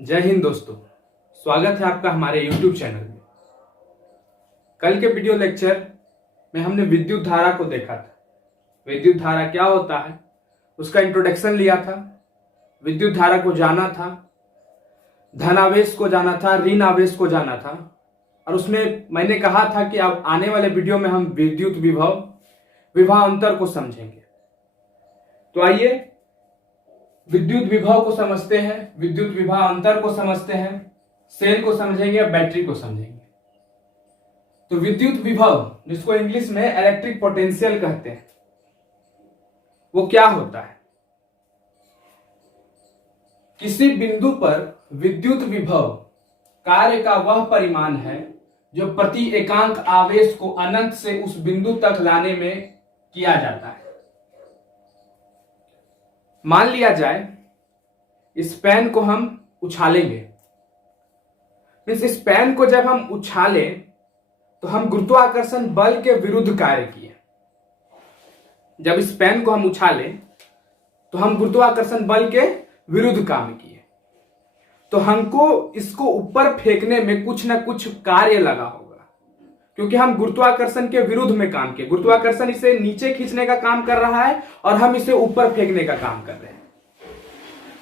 जय हिंद दोस्तों, स्वागत है आपका हमारे YouTube चैनल में। कल के वीडियो लेक्चर में हमने विद्युत धारा को देखा था। विद्युत धारा क्या होता है उसका इंट्रोडक्शन लिया था, विद्युत धारा को जाना था, धनावेश को जाना था, ऋण आवेश को जाना था, और उसमें मैंने कहा था कि अब आने वाले वीडियो में हम विद्युत विभव अंतर को समझेंगे। तो आइए विद्युत विभव को समझते हैं, विद्युत विभव अंतर को समझते हैं, सेल को समझेंगे, बैटरी को समझेंगे। तो विद्युत विभव, जिसको इंग्लिश में इलेक्ट्रिक पोटेंशियल कहते हैं, वो क्या होता है? किसी बिंदु पर विद्युत विभव कार्य का वह परिमाण है जो प्रति एकांक आवेश को अनंत से उस बिंदु तक लाने में किया जाता है। मान लिया जाए इस पेन को हम उछालेंगे, इस पेन को जब हम उछालें तो हम गुरुत्वाकर्षण बल के विरुद्ध कार्य किए। जब इस पेन को हम उछालें तो हम गुरुत्वाकर्षण बल के विरुद्ध काम किए, तो हमको इसको ऊपर फेंकने में कुछ ना कुछ कार्य लगा होगा, क्योंकि हम गुरुत्वाकर्षण के विरुद्ध में काम किए। गुरुत्वाकर्षण इसे नीचे खींचने का काम कर रहा है और हम इसे ऊपर फेंकने का काम कर रहे हैं।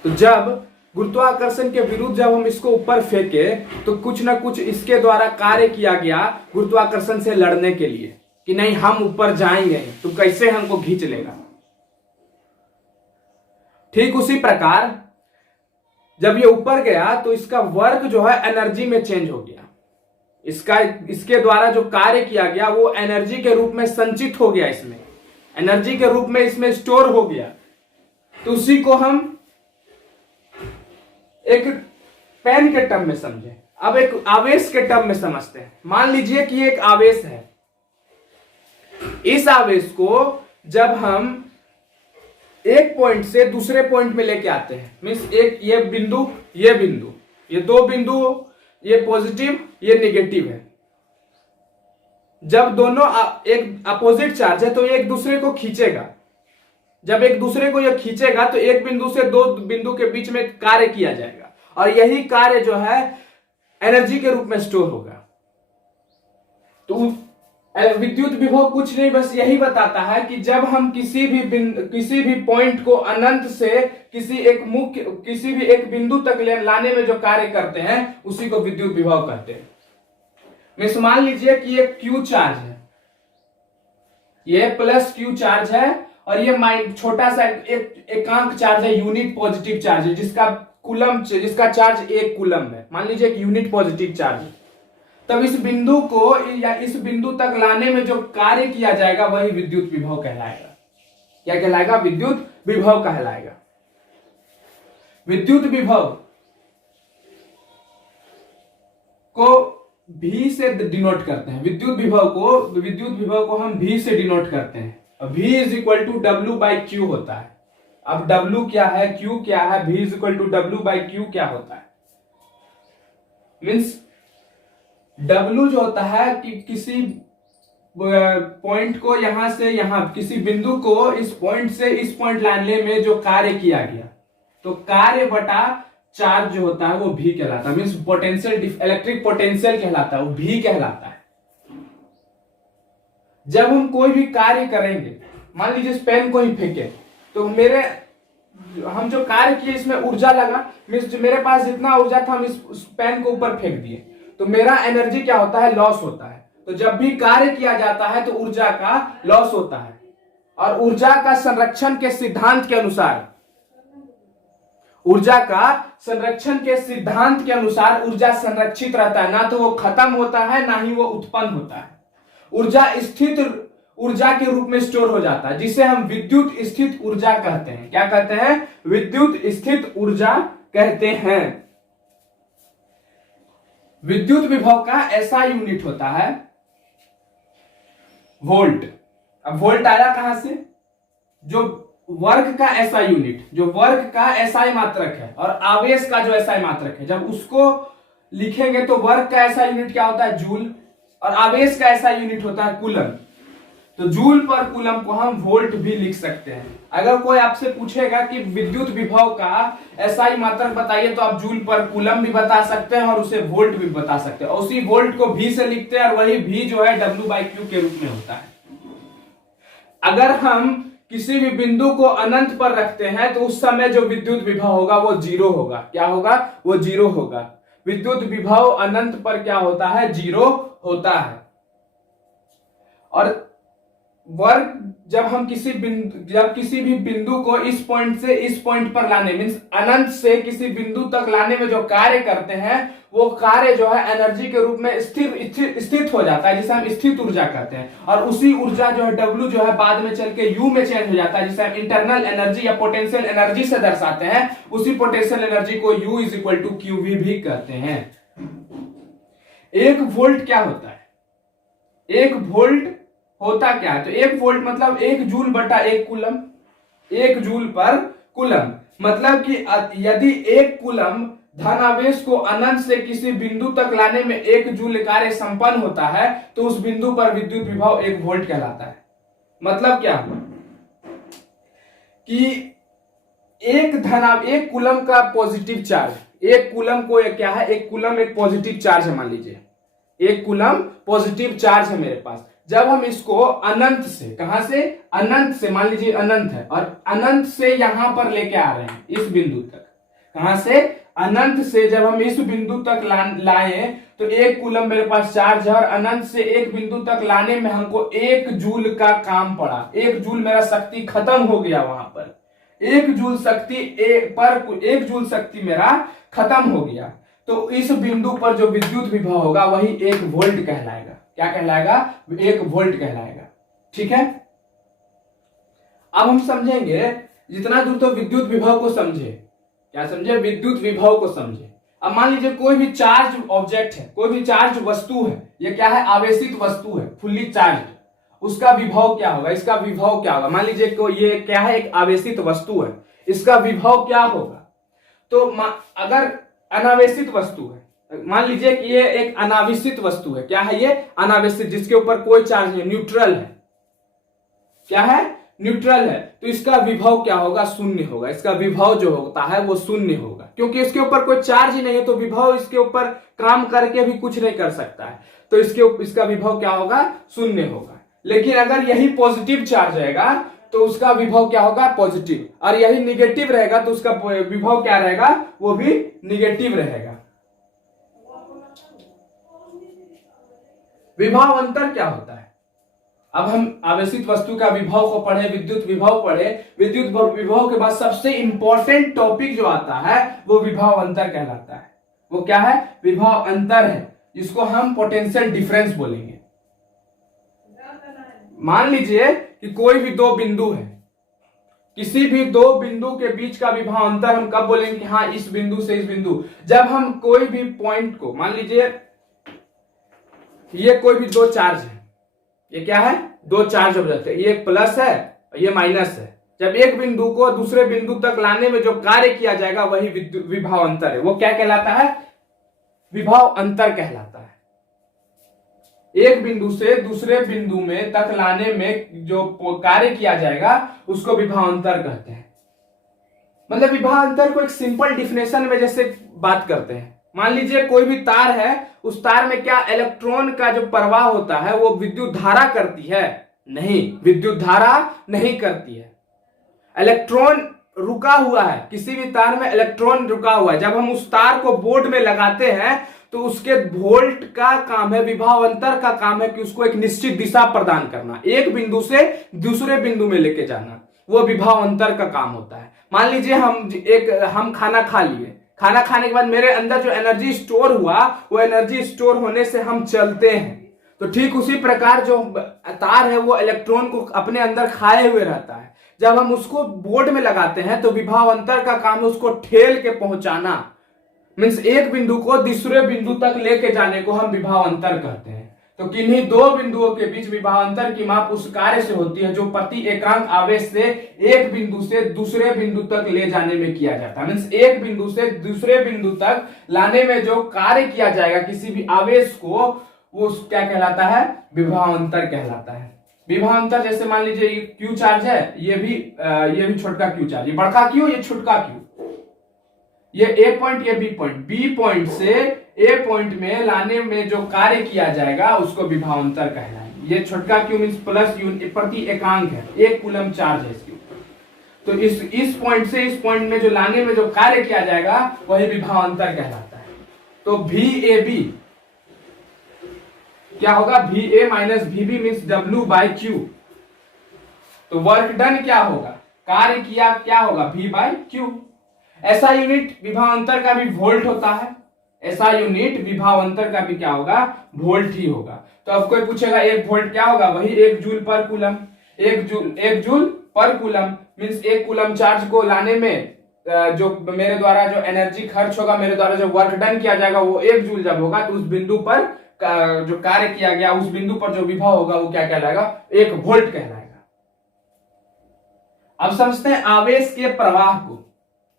तो जब गुरुत्वाकर्षण के विरुद्ध जब हम इसको ऊपर फेंके तो कुछ ना कुछ इसके द्वारा कार्य किया गया गुरुत्वाकर्षण से लड़ने के लिए कि नहीं, हम ऊपर जाएंगे तो कैसे हमको खींच लेगा। ठीक उसी प्रकार जब ये ऊपर गया तो इसका वर्क जो है एनर्जी में चेंज हो गया। इसके द्वारा जो कार्य किया गया वो एनर्जी के रूप में संचित हो गया, इसमें एनर्जी के रूप में इसमें स्टोर हो गया। तो उसी को हम एक पेन के टर्म में समझे। अब एक आवेश के टर्म में समझते हैं। मान लीजिए कि एक आवेश है, इस आवेश को जब हम एक पॉइंट से दूसरे पॉइंट में लेके आते हैं, मीन्स एक ये बिंदु, ये दो बिंदु, ये पॉजिटिव, ये नेगेटिव है। जब दोनों एक अपोजिट चार्ज है तो ये एक दूसरे को खींचेगा। जब एक दूसरे को ये खींचेगा तो एक बिंदु से दो बिंदु के बीच में कार्य किया जाएगा, और यही कार्य जो है एनर्जी के रूप में स्टोर होगा। तो विद्युत विभव कुछ नहीं, बस यही बताता है कि जब हम किसी भी पॉइंट को अनंत से किसी भी एक बिंदु तक लाने में जो कार्य करते हैं उसी को विद्युत विभव कहते हैं। मिस मान लीजिए कि ये क्यू चार्ज है, ये प्लस क्यू चार्ज है, और ये छोटा सा एकांक चार्ज है, यूनिट पॉजिटिव चार्ज है, जिसका चार्ज 1 कूलम है। मान लीजिए कि यूनिट पॉजिटिव चार्ज है। तब इस बिंदु को या इस बिंदु तक लाने में जो कार्य किया जाएगा वही विद्युत विभव कहलाएगा। क्या कहलाएगा? विद्युत विभव कहलाएगा। विद्युत विभव को V से डिनोट करते हैं। विद्युत विभव को हम V से डिनोट करते हैं। V is equal to W by Q होता है। अब W क्या है, Q क्या है, V is equal to W by Q क्या होता है? मीन्स W जो होता है कि किसी पॉइंट को यहां से यहां, किसी बिंदु को इस पॉइंट से इस पॉइंट लाने में जो कार्य किया गया, तो कार्य बटा चार्ज जो होता है वो V कहलाता है। मीन्स पोटेंशियल, इलेक्ट्रिक पोटेंशियल कहलाता है, वो V कहलाता है। जब हम कोई भी कार्य करेंगे, मान लीजिए इस पेन को ही फेंके, तो हम जो कार्य किए इसमें ऊर्जा लगा, मीन्स मेरे पास जितना ऊर्जा था हम इस पेन को ऊपर फेंक दिए, तो मेरा एनर्जी क्या होता है? लॉस होता है। तो जब भी कार्य किया जाता है तो ऊर्जा का लॉस होता है, और ऊर्जा का संरक्षण के सिद्धांत के अनुसार ऊर्जा संरक्षित रहता है। ना तो वो खत्म होता है, ना ही वो उत्पन्न होता है। ऊर्जा स्थित ऊर्जा के रूप में स्टोर हो जाता है, जिसे हम विद्युत स्थित ऊर्जा कहते हैं। क्या कहते हैं? विद्युत स्थित ऊर्जा कहते हैं। विद्युत विभव का ऐसा यूनिट होता है वोल्ट। अब वोल्ट आया कहां से? जो वर्ग का ऐसा यूनिट, जो वर्ग का एसआई मात्रक है, और आवेश का जो एसआई मात्रक है, जब उसको लिखेंगे तो वर्ग का ऐसा यूनिट क्या होता है? जूल, और आवेश का ऐसा यूनिट होता है कूलम। तो जूल पर कूलम को हम वोल्ट भी लिख सकते हैं। अगर कोई आपसे पूछेगा कि विद्युत विभव का एसआई मात्रक बताइए, तो आप जूल पर कूलम भी बता सकते हैं और उसे वोल्ट भी बता सकते हैं। और उसी वोल्ट को भी से लिखते हैं और वही भी जो है W/Q के रूप में होता है। अगर हम किसी भी बिंदु को अनंत पर रखते हैं तो उस समय जो विद्युत विभव होगा वो जीरो होगा। क्या होगा? वो जीरो होगा। विद्युत विभव अनंत पर क्या होता है? जीरो होता है। और वर्ग जब किसी भी बिंदु को इस पॉइंट से इस पॉइंट पर लाने, मींस अनंत से किसी बिंदु तक लाने में जो कार्य करते हैं वो कार्य जो है एनर्जी के रूप में स्थित हो जाता है, जिसे हम स्थित ऊर्जा कहते हैं। और उसी ऊर्जा जो है W जो है बाद में चल के U में चेंज हो जाता है, जिसे हम इंटरनल एनर्जी या पोटेंशियल एनर्जी से दर्शाते हैं। उसी पोटेंशियल एनर्जी को U = QV भी कहते हैं। 1 वोल्ट क्या होता है? 1 वोल्ट होता क्या है? तो 1 वोल्ट मतलब 1 जूल बटा 1 कूलम। 1 जूल पर कूलम मतलब कि यदि 1 कूलम धनावेश को अनंत से किसी बिंदु तक लाने में 1 जूल कार्य संपन्न होता है तो उस बिंदु पर विद्युत विभव 1 वोल्ट कहलाता है। मतलब क्या कि एक कूलम का पॉजिटिव चार्ज, 1 कूलम को क्या है? 1 कूलम एक पॉजिटिव चार्ज है। मान लीजिए 1 कूलम पॉजिटिव चार्ज है मेरे पास। जब हम इसको अनंत से, कहां से? अनंत से, मान लीजिए अनंत है और अनंत से यहां पर लेके आ रहे हैं इस बिंदु तक। कहां से? अनंत से जब हम इस बिंदु तक लाए तो 1 कूलम मेरे पास चार्ज है और अनंत से एक बिंदु तक लाने में हमको 1 जूल का काम पड़ा। 1 जूल मेरा शक्ति खत्म हो गया वहां पर। 1 जूल शक्ति मेरा खत्म हो गया। तो इस बिंदु पर जो विद्युत विभव होगा वही 1 वोल्ट कहलाएगा। क्या कहलाएगा? 1 वोल्ट कहलाएगा। ठीक है, अब हम समझेंगे जितना दूर तो विद्युत विभव को समझे। क्या समझे? विद्युत विभव को समझे। अब मान लीजिए कोई भी चार्ज ऑब्जेक्ट है, कोई भी चार्ज वस्तु है, ये क्या है? आवेशित वस्तु है, फुल्ली चार्ज। उसका विभव क्या होगा? इसका विभव क्या होगा? मान लीजिए को ये क्या है? एक आवेशित वस्तु है, इसका विभव क्या होगा? तो अगर अनावेशित वस्तु है, मान लीजिए कि ये एक अनावेशित वस्तु है। क्या है ये? अनावेशित, जिसके ऊपर कोई चार्ज नहीं, न्यूट्रल है। क्या है? न्यूट्रल है। तो इसका विभव क्या होगा? शून्य होगा। इसका विभव जो होता है वो शून्य होगा, क्योंकि इसके ऊपर कोई चार्ज ही नहीं है। तो विभव इसके ऊपर काम करके भी कुछ नहीं कर सकता है, तो इसका विभव क्या होगा? शून्य होगा। लेकिन अगर यही पॉजिटिव चार्ज रहेगा तो उसका विभव क्या होगा? पॉजिटिव। और यही निगेटिव रहेगा तो उसका विभव क्या रहेगा? वो भी निगेटिव रहेगा। विभव अंतर क्या होता है? अब हम आवेशित वस्तु का विभव को पढ़े, विद्युत विभव पढ़े। विद्युत विभव के बाद सबसे इंपॉर्टेंट टॉपिक जो आता है वो विभव अंतर कहलाता है। वो क्या है? विभव अंतर है, जिसको हम पोटेंशियल डिफरेंस बोलेंगे। मान लीजिए कि कोई भी 2 बिंदु है, किसी भी 2 बिंदु के बीच का विभव अंतर हम कब बोलेंगे कि हाँ इस बिंदु से इस बिंदु? जब हम कोई भी पॉइंट को, मान लीजिए ये कोई भी 2 चार्ज है, ये क्या है? 2 चार्ज ऑब्जेक्ट है, ये प्लस है ये माइनस है। जब एक बिंदु को दूसरे बिंदु तक लाने में जो कार्य किया जाएगा वही विभव अंतर है। वो क्या कहलाता है? विभव अंतर कहलाता है। एक बिंदु से दूसरे बिंदु में तक लाने में जो कार्य किया जाएगा उसको विभव अंतर कहते हैं। मतलब विभव अंतर को एक सिंपल डिफिनेशन में जैसे बात करते हैं, मान लीजिए कोई भी तार है, उस तार में क्या इलेक्ट्रॉन का जो प्रवाह होता है वो विद्युत धारा करती है? नहीं, विद्युत धारा नहीं करती है। इलेक्ट्रॉन रुका हुआ है, किसी भी तार में इलेक्ट्रॉन रुका हुआ है। जब हम उस तार को बोर्ड में लगाते हैं तो उसके वोल्ट का काम है, विभव अंतर का काम है कि उसको एक निश्चित दिशा प्रदान करना, एक बिंदु से दूसरे बिंदु में लेके जाना, वो विभव अंतर का काम होता है। मान लीजिए हम खाना खा लिए, खाना खाने के बाद मेरे अंदर जो एनर्जी स्टोर हुआ वो एनर्जी स्टोर होने से हम चलते हैं। तो ठीक उसी प्रकार जो तार है वो इलेक्ट्रॉन को अपने अंदर खाए हुए रहता है। जब हम उसको बोर्ड में लगाते हैं तो विभव अंतर का काम है उसको ठेल के पहुंचाना, मीन्स एक बिंदु को दूसरे बिंदु तक लेके जाने को हम विभव अंतर कहते हैं। तो किन्हीं 2 बिंदुओं के बीच विभव अंतर की माप उस कार्य से होती है जो प्रति एकांक आवेश से एक बिंदु से दूसरे बिंदु तक ले जाने में किया जाता है। मीन्स एक बिंदु से दूसरे बिंदु तक लाने में जो कार्य किया जाएगा किसी भी आवेश को, वो क्या कहलाता है? विभव अंतर कहलाता है। विभवांतर जैसे मान लीजिए ये क्यू चार्ज है, ये भी छोटका क्यू चार्ज, ये बड़का क्यू, ये छोटका क्यू, ये ए पॉइंट, ये बी पॉइंट से ए पॉइंट में लाने में जो कार्य किया जाएगा उसको विभवांतर कहलाएगा। ये छोटका क्यू मींस प्लस यूनिट प्रति एकांक है, 1 कूलम चार्ज है इसके ऊपर। तो इस पॉइंट से इस पॉइंट में जो लाने में जो कार्य किया जाएगा वही विभवांतर कहलाता है। तो VAB क्या होगा, VA minus VB means W/Q। तो वर्क डन क्या होगा, कार्य किया क्या होगा, V/Q। ऐसा यूनिट विभवांतर का भी वोल्ट होता है, ऐसा यूनिट विभवांतर का भी क्या होगा, वोल्ट ही होगा। तो अब कोई पूछेगा 1 वोल्ट क्या होगा, वही 1 जूल पर कूलम। 1 जूल पर कूलम मीन्स 1 कूलम चार्ज को लाने में जो मेरे द्वारा जो एनर्जी खर्च होगा, मेरे द्वारा जो वर्क डन किया जाएगा वो 1 जूल जब होगा, तो उस बिंदु पर जो कार्य किया गया उस बिंदु पर जो विभव होगा वो क्या कहलाएगा, 1 वोल्ट कहलाएगा। अब समझते हैं आवेश के प्रवाह को।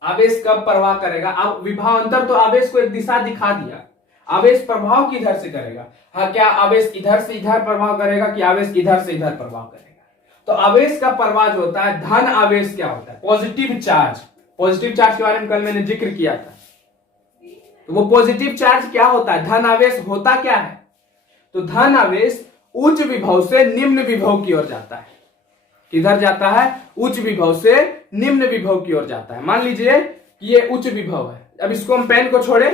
आवेश कब प्रवाह करेगा, अब विभवांतर तो आवेश को एक दिशा दिखा दिया, आवेश प्रभाव किधर से करेगा। हाँ, क्या आवेश इधर से इधर प्रभाव करेगा कि आवेश इधर से इधर प्रभाव करेगा। तो आवेश का प्रवाह जो होता है, धन आवेश क्या होता है, पॉजिटिव चार्ज। पॉजिटिव चार्ज के बारे में कल मैंने जिक्र किया था। तो वो पॉजिटिव चार्ज क्या होता है, धन आवेश होता क्या है, तो धन आवेश उच्च विभव से निम्न विभव की ओर जाता है। किधर जाता है, उच्च विभव से निम्न विभव की ओर जाता है। मान लीजिए कि ये उच्च विभव है, अब इसको हम पेन को छोड़े,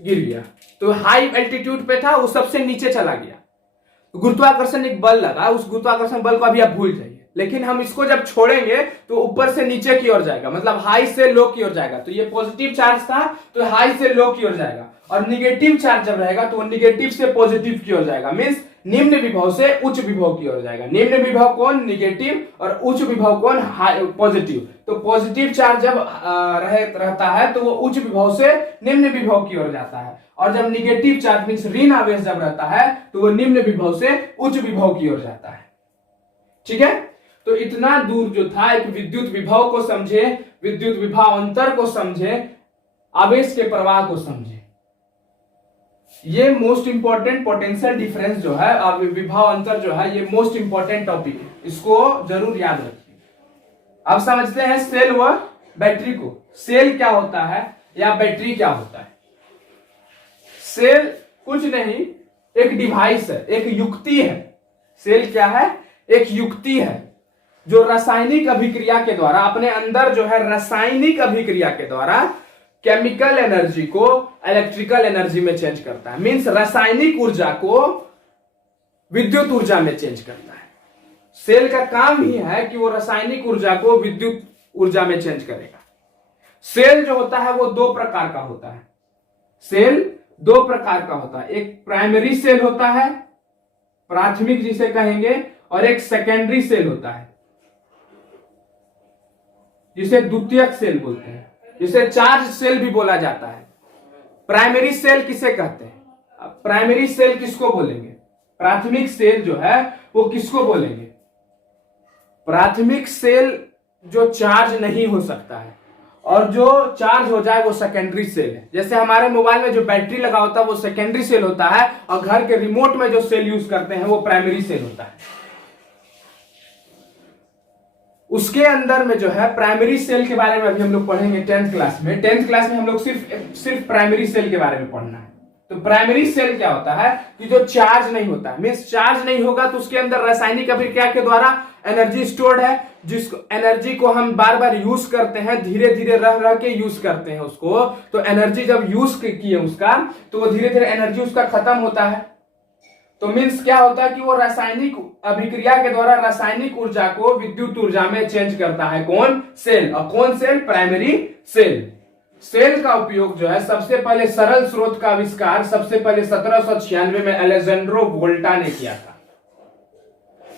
गिर गया, तो हाई एल्टीट्यूड पे था, वो सबसे नीचे चला गया, तो गुरुत्वाकर्षण एक बल लगा, उस गुरुत्वाकर्षण बल को अभी आप भूल जाइए, लेकिन हम इसको जब छोड़ेंगे तो ऊपर से नीचे की ओर जाएगा, मतलब हाई से लो की ओर जाएगा। तो ये पॉजिटिव चार्ज था तो हाई से लो की ओर जाएगा, और निगेटिव चार्ज जब रहेगा तो वो निगेटिव से पॉजिटिव की ओर जाएगा, मींस निम्न विभव से उच्च विभव की ओर जाएगा। निम्न विभव कौन, निगेटिव, और उच्च विभव कौन, पॉजिटिव। तो पॉजिटिव चार्ज जब रहता है तो वो उच्च विभव से निम्न विभव की ओर जाता है, और जब निगेटिव चार्ज मींस ऋण आवेश जब रहता है तो वो निम्न विभव से उच्च विभव की ओर जाता है। ठीक है, तो इतना दूर जो था, एक विद्युत विभव को समझे, विद्युत विभवांतर को समझे, आवेश के प्रवाह को समझे। ये मोस्ट इंपॉर्टेंट पोटेंशियल डिफरेंस जो है, विभवांतर जो है, ये मोस्ट इंपॉर्टेंट टॉपिक है, इसको जरूर याद रखिए। अब समझते हैं सेल व बैटरी को। सेल क्या होता है या बैटरी क्या होता है। सेल कुछ नहीं, एक डिवाइस है, एक युक्ति है। सेल क्या है, एक युक्ति है जो रासायनिक अभिक्रिया के द्वारा, अपने अंदर जो है रासायनिक अभिक्रिया के द्वारा केमिकल एनर्जी को इलेक्ट्रिकल एनर्जी में चेंज करता है, मींस रासायनिक ऊर्जा को विद्युत ऊर्जा में चेंज करता है। सेल का काम ही है कि वो रासायनिक ऊर्जा को विद्युत ऊर्जा में चेंज करेगा। सेल जो होता है वो 2 प्रकार का होता है। सेल 2 प्रकार का होता है, एक प्राइमरी सेल होता है, प्राथमिक जिसे कहेंगे, और एक सेकेंडरी सेल होता है जिसे द्वितीयक सेल बोलते हैं, जिसे चार्ज सेल भी बोला जाता है। प्राइमरी सेल किसे कहते हैं, प्राइमरी सेल किसको बोलेंगे, प्राथमिक सेल जो है वो किसको बोलेंगे, प्राथमिक सेल जो चार्ज नहीं हो सकता है, और जो चार्ज हो जाए वो सेकेंडरी सेल है। जैसे हमारे मोबाइल में जो बैटरी लगा होता है वो सेकेंडरी सेल होता है, और घर के रिमोट में जो सेल यूज करते हैं वो प्राइमरी सेल होता है। उसके अंदर में जो है प्राइमरी सेल के बारे में अभी हम लोग पढ़ेंगे 10th क्लास में। 10th क्लास में हम लोग सिर्फ प्राइमरी सेल के बारे में पढ़ना है। तो प्राइमरी सेल क्या होता है कि जो चार्ज नहीं होता है, मींस चार्ज नहीं होगा तो उसके अंदर रासायनिक अभिक्रिया के द्वारा एनर्जी स्टोर्ड है, जिस एनर्जी को हम बार बार यूज करते हैं, धीरे धीरे रह के यूज करते हैं उसको। तो एनर्जी जब यूज किए उसका तो वो धीरे धीरे एनर्जी उसका खत्म होता है। तो मीन्स क्या होता है कि वो रासायनिक अभिक्रिया के द्वारा रासायनिक ऊर्जा को विद्युत ऊर्जा में चेंज करता है। कौन, सेल। और कौन सेल, प्राइमरी सेल। सेल का उपयोग जो है सबसे पहले सरल स्रोत का आविष्कार सबसे पहले 1796 में अलेक्जेंड्रो वोल्टा ने किया था,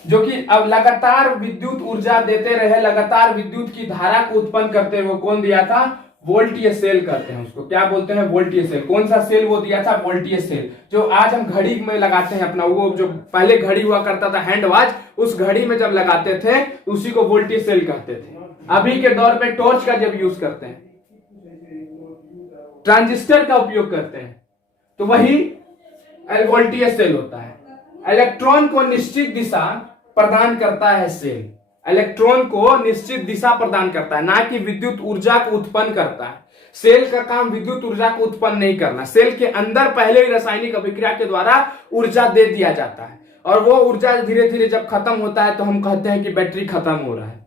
जो कि अब लगातार विद्युत ऊर्जा देते रहे, लगातार विद्युत की धारा को उत्पन्न करते हुए कौन दिया था, वोल्टीय सेल करते हैं उसको। क्या बोलते हैं, वोल्टीय सेल। कौन सा सेल वो दिया था, वोल्टीय सेल। जो आज हम घड़ी में लगाते हैं अपना, वो जो पहले घड़ी हुआ करता था हैंड वॉच, उस घड़ी में जब लगाते थे उसी को वोल्टीय सेल कहते थे। अभी के दौर पे टॉर्च का जब यूज करते हैं, ट्रांजिस्टर का उपयोग करते हैं, तो वही वोल्टीय सेल होता है। इलेक्ट्रॉन को निश्चित दिशा प्रदान करता है सेल। इलेक्ट्रॉन को निश्चित दिशा प्रदान करता है, ना कि विद्युत ऊर्जा को उत्पन्न करता है। सेल का काम विद्युत ऊर्जा को उत्पन्न नहीं करना। सेल के अंदर पहले ही रासायनिक अभिक्रिया के द्वारा ऊर्जा दे दिया जाता है, और वो ऊर्जा धीरे धीरे जब खत्म होता है तो हम कहते हैं कि बैटरी खत्म हो रहा है।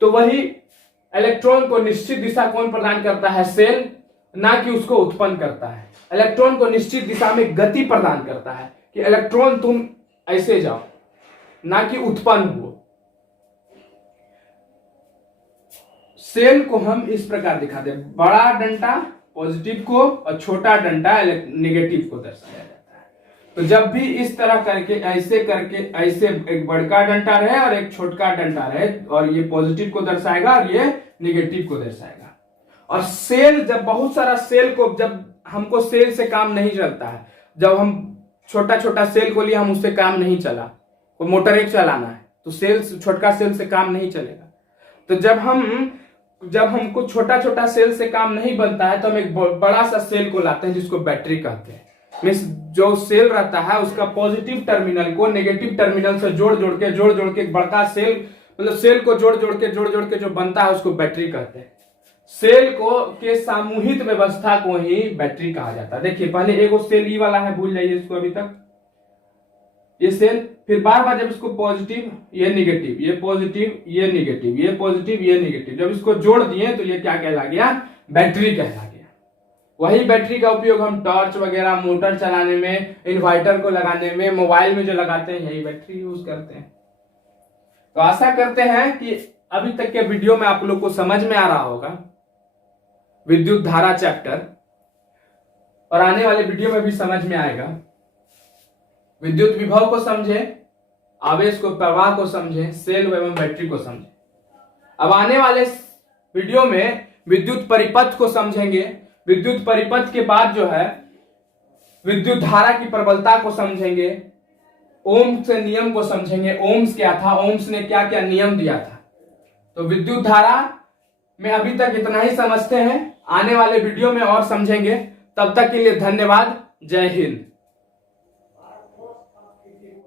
तो वही इलेक्ट्रॉन को निश्चित दिशा कौन प्रदान करता है? सेल, ना कि उसको उत्पन्न करता है। इलेक्ट्रॉन को निश्चित दिशा में गति प्रदान करता है कि इलेक्ट्रॉन तुम ऐसे जाओ, ना कि उत्पन्न हो। सेल को हम इस प्रकार दिखाते हैं, बड़ा डंडा पॉजिटिव को और छोटा डंडा नेगेटिव को दर्शाया जाता है। तो जब भी इस तरह करके ऐसे एक बड़का डंडा रहे और एक छोटा डंडा रहे, और ये पॉजिटिव को दर्शाएगा और ये नेगेटिव को दर्शाएगा। और सेल, जब बहुत सारा सेल को, जब हमको सेल से काम नहीं चलता है, जब हम छोटा छोटा सेल को लिए, हम उससे काम नहीं चला, वो मोटर एक चलाना है, तो सेल, छोटा सेल से काम नहीं चलेगा। तो जब हमको छोटा छोटा सेल से काम नहीं बनता है, तो हम एक बड़ा सा सेल को लाते हैं जिसको बैटरी कहते हैं। मीन्स जो सेल रहता है उसका पॉजिटिव टर्मिनल को नेगेटिव टर्मिनल से जोड़ जोड़ के एक बड़का सेल, मतलब सेल को जोड़ जोड़ के जो बनता है उसको बैटरी कहते हैं। सेल को के सामूहिक व्यवस्था को ही बैटरी कहा जाता है। देखिए, पहले एगो सेल ई वाला है, भूल जाइए इसको अभी तक, ये सेल, फिर बार बार जब इसको पॉजिटिव, ये निगेटिव, ये पॉजिटिव, ये निगेटिव, ये पॉजिटिव, ये निगेटिव, जब इसको जोड़ दिए तो ये क्या कहला गया? बैटरी कहला गया। वही बैटरी का उपयोग हम टॉर्च वगैरह, मोटर चलाने में, इन्वर्टर को लगाने में, मोबाइल में जो लगाते हैं, यही बैटरी यूज करते हैं। तो आशा करते हैं कि अभी तक के वीडियो में आप लोग को समझ में आ रहा होगा विद्युत धारा चैप्टर, और आने वाले वीडियो में भी समझ में आएगा। विद्युत विभव को समझे, आवेश को, प्रवाह को समझे, सेल एवं बैटरी को समझे। अब आने वाले वीडियो में विद्युत परिपथ को समझेंगे। विद्युत परिपथ के बाद जो है विद्युत धारा की प्रबलता को समझेंगे, ओम से नियम को समझेंगे। ओम्स क्या था, ओम्स ने क्या क्या नियम दिया था। तो विद्युत धारा में अभी तक इतना ही समझते हैं, आने वाले वीडियो में और समझेंगे। तब तक के लिए धन्यवाद। जय हिंद।